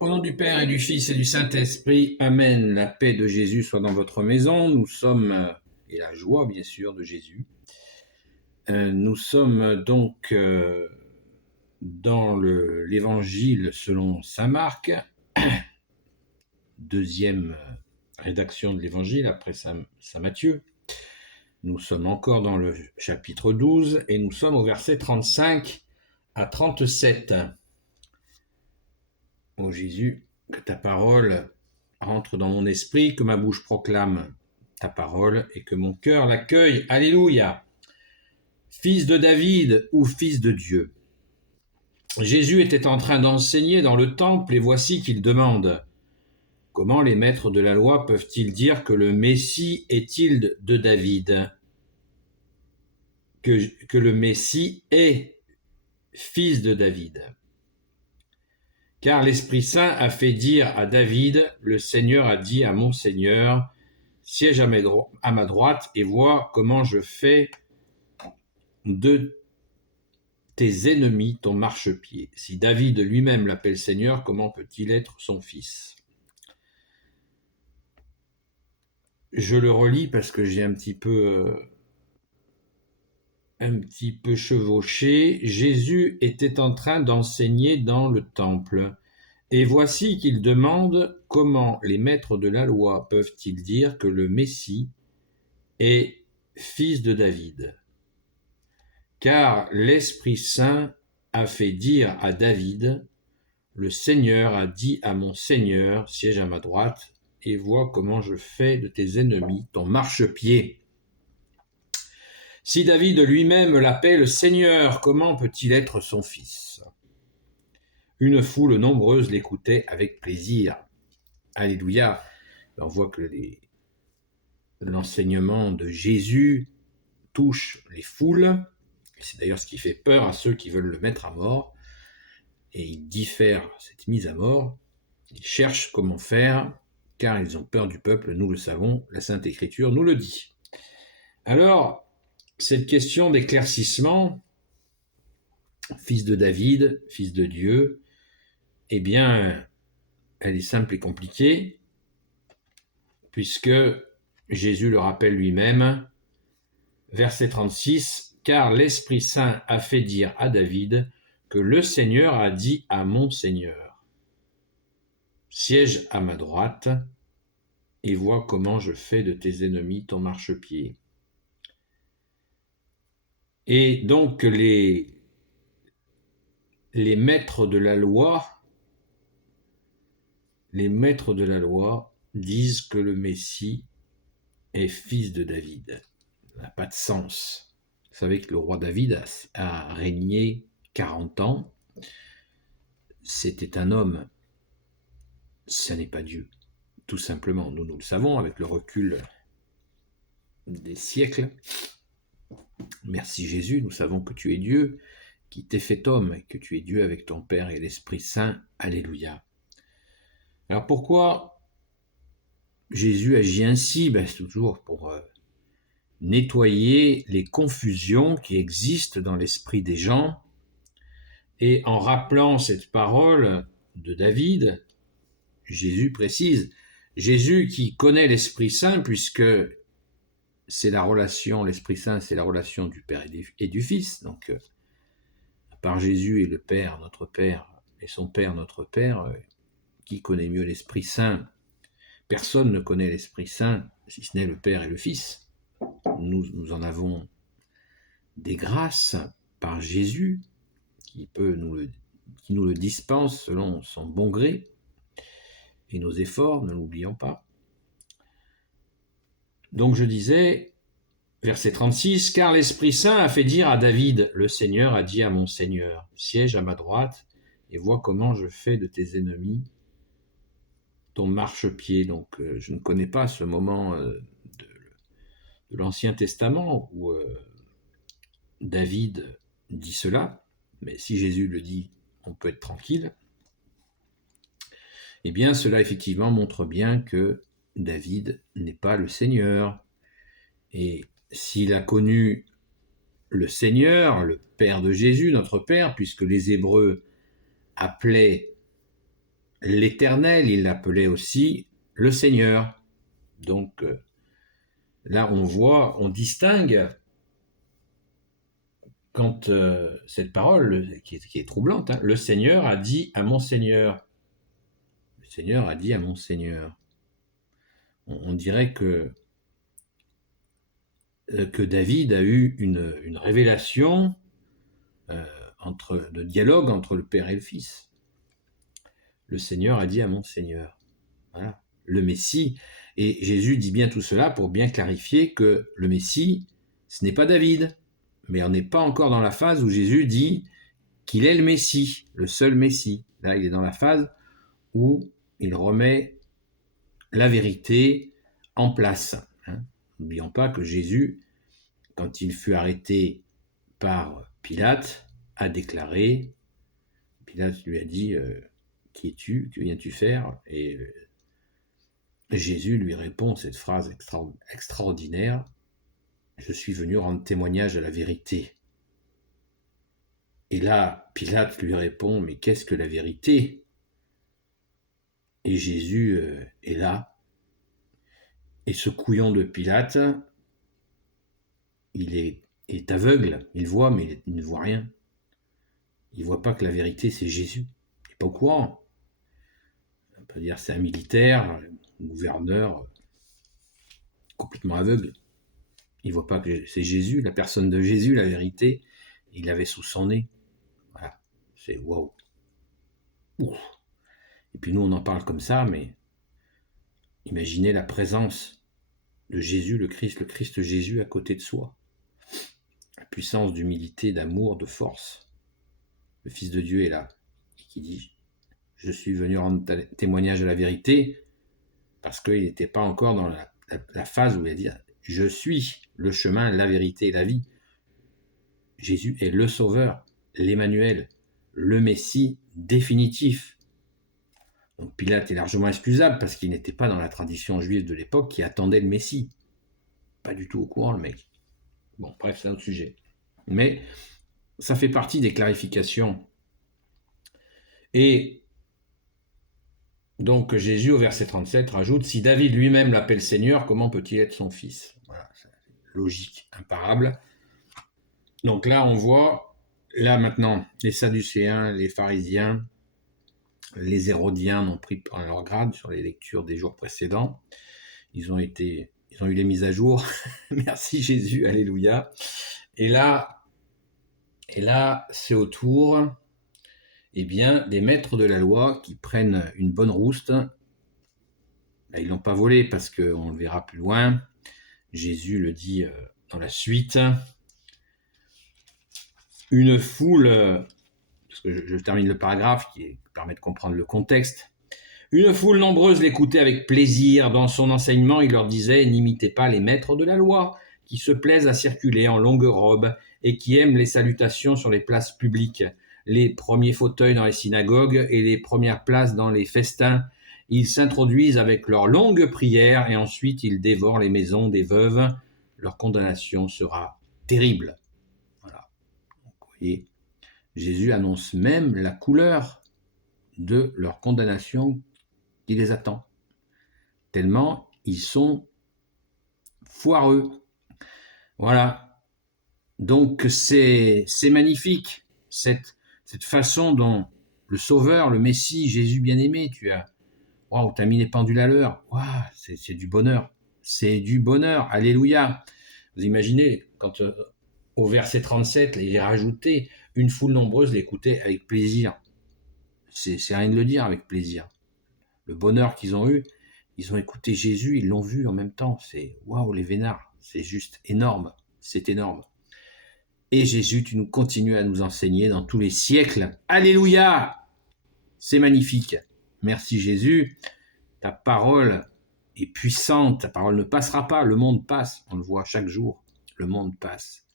Au nom du Père et du Fils et du Saint-Esprit, Amen. La paix de Jésus soit dans votre maison. Nous sommes, et la joie bien sûr de Jésus, nous sommes donc dans l'Évangile selon saint Marc, deuxième rédaction de l'Évangile après saint Matthieu. Nous sommes encore dans le chapitre 12 et nous sommes au verset 35 à 37. Ô Jésus, que ta parole rentre dans mon esprit, que ma bouche proclame ta parole et que mon cœur l'accueille. Alléluia. Fils de David ou fils de Dieu. Jésus était en train d'enseigner dans le temple et voici qu'il demande: comment les maîtres de la loi peuvent-ils dire que le Messie est-il de David? Que le Messie est fils de David. Car l'Esprit Saint a fait dire à David, le Seigneur a dit à mon Seigneur, siège à ma droite et vois comment je fais de tes ennemis ton marchepied. Si David lui-même l'appelle Seigneur, comment peut-il être son fils? Je le relis parce que j'ai un petit peu chevauché. Jésus était en train d'enseigner dans le temple. Et voici qu'il demande comment les maîtres de la loi peuvent-ils dire que le Messie est fils de David. Car l'Esprit Saint a fait dire à David, le Seigneur a dit à mon Seigneur, siège à ma droite, et vois comment je fais de tes ennemis ton marchepied. Si David lui-même l'appelle Seigneur, comment peut-il être son fils? Une foule nombreuse l'écoutait avec plaisir. Alléluia. On voit que l'enseignement de Jésus touche les foules. C'est d'ailleurs ce qui fait peur à ceux qui veulent le mettre à mort. Et ils diffèrent cette mise à mort. Ils cherchent comment faire, car ils ont peur du peuple, nous le savons, la Sainte Écriture nous le dit. Alors, cette question d'éclaircissement, fils de David, fils de Dieu, eh bien, elle est simple et compliquée, puisque Jésus le rappelle lui-même, verset 36, « Car l'Esprit Saint a fait dire à David que le Seigneur a dit à mon Seigneur, siège à ma droite et vois comment je fais de tes ennemis ton marchepied. » Et donc les maîtres de la loi, disent que le Messie est fils de David. Ça n'a pas de sens. Vous savez que le roi David a régné 40 ans. C'était un homme. Ça n'est pas Dieu. Tout simplement. Nous le savons avec le recul des siècles. Merci Jésus, nous savons que tu es Dieu, qui t'es fait homme, et que tu es Dieu avec ton Père et l'Esprit Saint. Alléluia. Alors pourquoi Jésus agit ainsi? C'est toujours pour nettoyer les confusions qui existent dans l'esprit des gens, et en rappelant cette parole de David, Jésus précise, Jésus qui connaît l'Esprit Saint, puisque c'est la relation, l'Esprit Saint, c'est la relation du Père et du Fils, donc par Jésus et le Père, notre Père, et son Père, notre Père, qui connaît mieux l'Esprit Saint? Personne ne connaît l'Esprit Saint, si ce n'est le Père et le Fils. Nous en avons des grâces par Jésus, qui nous le dispense selon son bon gré, et nos efforts, ne l'oublions pas. Donc je disais, verset 36, « Car l'Esprit Saint a fait dire à David, le Seigneur a dit à mon Seigneur, siège à ma droite et vois comment je fais de tes ennemis ton marchepied. » Donc je ne connais pas ce moment de l'Ancien Testament où David dit cela, mais si Jésus le dit, on peut être tranquille. Eh bien, cela effectivement montre bien que David n'est pas le Seigneur. Et s'il a connu le Seigneur, le Père de Jésus, notre Père, puisque les Hébreux appelaient l'Éternel, il l'appelait aussi le Seigneur. Donc là, on distingue quand cette parole, qui est troublante, hein, le Seigneur a dit à mon Seigneur. Le Seigneur a dit à mon Seigneur. On dirait que David a eu une révélation de dialogue entre le Père et le Fils. Le Seigneur a dit à mon Seigneur. Voilà. Le Messie. Et Jésus dit bien tout cela pour bien clarifier que le Messie, ce n'est pas David. Mais on n'est pas encore dans la phase où Jésus dit qu'il est le Messie, le seul Messie. Là, il est dans la phase où il remet la vérité en place. N'oublions pas que Jésus, quand il fut arrêté par Pilate, a déclaré, Pilate lui a dit qui es-tu, que viens-tu faire? Et Jésus lui répond cette phrase extraordinaire, je suis venu rendre témoignage à la vérité. Et là, Pilate lui répond, mais qu'est-ce que la vérité? Et Jésus est là. Et ce couillon de Pilate, il est aveugle, il voit, mais il ne voit rien. Il ne voit pas que la vérité, c'est Jésus. Il n'est pas au courant. On peut dire c'est un militaire, un gouverneur complètement aveugle. Il ne voit pas que c'est Jésus, la personne de Jésus, la vérité. Il l'avait sous son nez. Voilà, c'est waouh. Et puis nous, on en parle comme ça, mais imaginez la présence de Jésus, le Christ Jésus à côté de soi. La puissance d'humilité, d'amour, de force. Le Fils de Dieu est là, qui dit « Je suis venu rendre témoignage à la vérité » parce qu'il n'était pas encore dans la phase où il a dit « Je suis le chemin, la vérité et la vie ». Jésus est le Sauveur, l'Emmanuel, le Messie définitif. Donc Pilate est largement excusable parce qu'il n'était pas dans la tradition juive de l'époque qui attendait le Messie. Pas du tout au courant, le mec. Bon, bref, c'est un autre sujet. Mais ça fait partie des clarifications. Et donc Jésus, au verset 37, rajoute « Si David lui-même l'appelle Seigneur, comment peut-il être son fils ?» Voilà, c'est logique, imparable. Donc là, on voit, là maintenant, les Sadducéens, les pharisiens, les Hérodiens ont pris leur grade sur les lectures des jours précédents. Ils ont eu les mises à jour. Merci Jésus, alléluia. Et là c'est au tour des maîtres de la loi qui prennent une bonne rouste. Là, ils ne l'ont pas volé parce qu'on le verra plus loin. Jésus le dit dans la suite. Une foule, parce que je termine le paragraphe qui permet de comprendre le contexte. Une foule nombreuse l'écoutait avec plaisir. Dans son enseignement, il leur disait « N'imitez pas les maîtres de la loi, qui se plaisent à circuler en longue robe et qui aiment les salutations sur les places publiques, les premiers fauteuils dans les synagogues et les premières places dans les festins. Ils s'introduisent avec leurs longues prières et ensuite ils dévorent les maisons des veuves. Leur condamnation sera terrible. » Voilà. Donc, vous voyez, Jésus annonce même la couleur de leur condamnation qui les attend. Tellement ils sont foireux. Voilà. Donc c'est magnifique, cette façon dont le Sauveur, le Messie, Jésus bien-aimé, t'as mis les pendules à l'heure. Waouh, c'est du bonheur. C'est du bonheur. Alléluia. Vous imaginez, quand au verset 37, il est rajouté, une foule nombreuse l'écoutait avec plaisir. C'est rien de le dire, avec plaisir. Le bonheur qu'ils ont eu, ils ont écouté Jésus, ils l'ont vu en même temps. C'est waouh, les vénards. C'est juste énorme. C'est énorme. Et Jésus, tu nous continues à nous enseigner dans tous les siècles. Alléluia! C'est magnifique. Merci Jésus. Ta parole est puissante. Ta parole ne passera pas. Le monde passe. On le voit chaque jour. Le monde passe.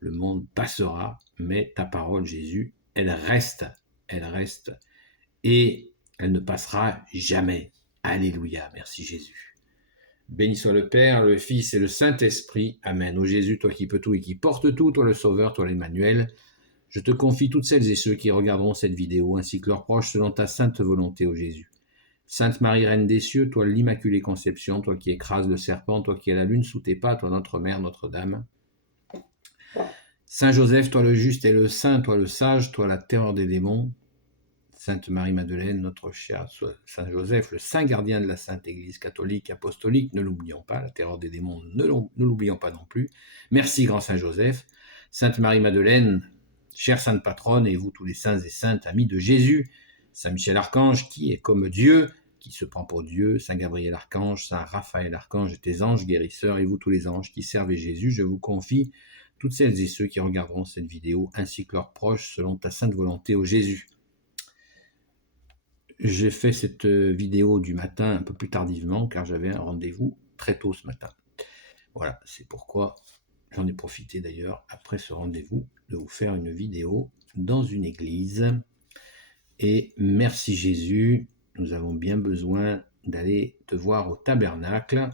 Le monde passera. Mais ta parole, Jésus, elle reste. Elle reste. Et elle ne passera jamais. Alléluia. Merci Jésus. Béni soit le Père, le Fils et le Saint-Esprit. Amen. Ô Jésus, toi qui peux tout et qui portes tout, toi le Sauveur, toi l'Emmanuel, Je te confie toutes celles et ceux qui regarderont cette vidéo, ainsi que leurs proches, selon ta sainte volonté, ô Jésus. Sainte Marie, Reine des cieux, toi l'Immaculée Conception, toi qui écrases le serpent, toi qui as la lune sous tes pas, toi notre Mère, Notre-Dame. Saint Joseph, toi le juste et le saint, toi le sage, toi la terreur des démons. Sainte Marie-Madeleine, notre cher Saint Joseph, le saint gardien de la Sainte Église catholique, apostolique, ne l'oublions pas, la terreur des démons, ne l'oublions pas non plus. Merci, grand Saint Joseph. Sainte Marie-Madeleine, chère sainte patronne, et vous tous les saints et saintes, amis de Jésus, Saint Michel Archange, qui est comme Dieu, qui se prend pour Dieu, Saint Gabriel Archange, Saint Raphaël Archange, et tes anges guérisseurs, et vous tous les anges qui servez Jésus, je vous confie toutes celles et ceux qui regarderont cette vidéo, ainsi que leurs proches, selon ta sainte volonté, ô Jésus. J'ai fait cette vidéo du matin un peu plus tardivement, car j'avais un rendez-vous très tôt ce matin. Voilà, c'est pourquoi j'en ai profité d'ailleurs, après ce rendez-vous, de vous faire une vidéo dans une église. Et merci Jésus, nous avons bien besoin d'aller te voir au tabernacle,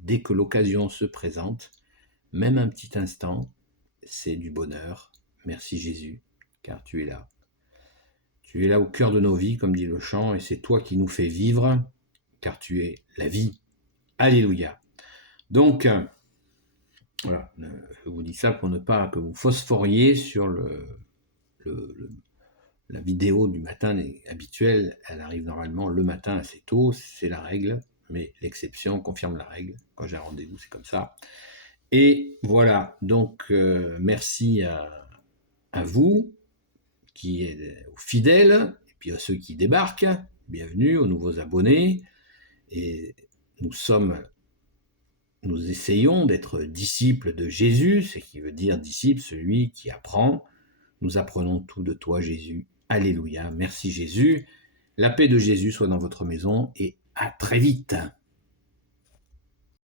dès que l'occasion se présente, même un petit instant, c'est du bonheur. Merci Jésus, car tu es là. Tu es là au cœur de nos vies, comme dit le chant, et c'est toi qui nous fais vivre, car tu es la vie. Alléluia. Donc, voilà, je vous dis ça pour ne pas que vous phosphoriez sur la vidéo du matin habituelle. Elle arrive normalement le matin assez tôt, c'est la règle, mais l'exception confirme la règle. Quand j'ai un rendez-vous, c'est comme ça. Et voilà, donc merci à vous, qui est aux fidèles, et puis à ceux qui débarquent, bienvenue, aux nouveaux abonnés, et nous essayons d'être disciples de Jésus, ce qui veut dire disciple, celui qui apprend. Nous apprenons tout de toi, Jésus. Alléluia, merci Jésus. La paix de Jésus soit dans votre maison, et à très vite.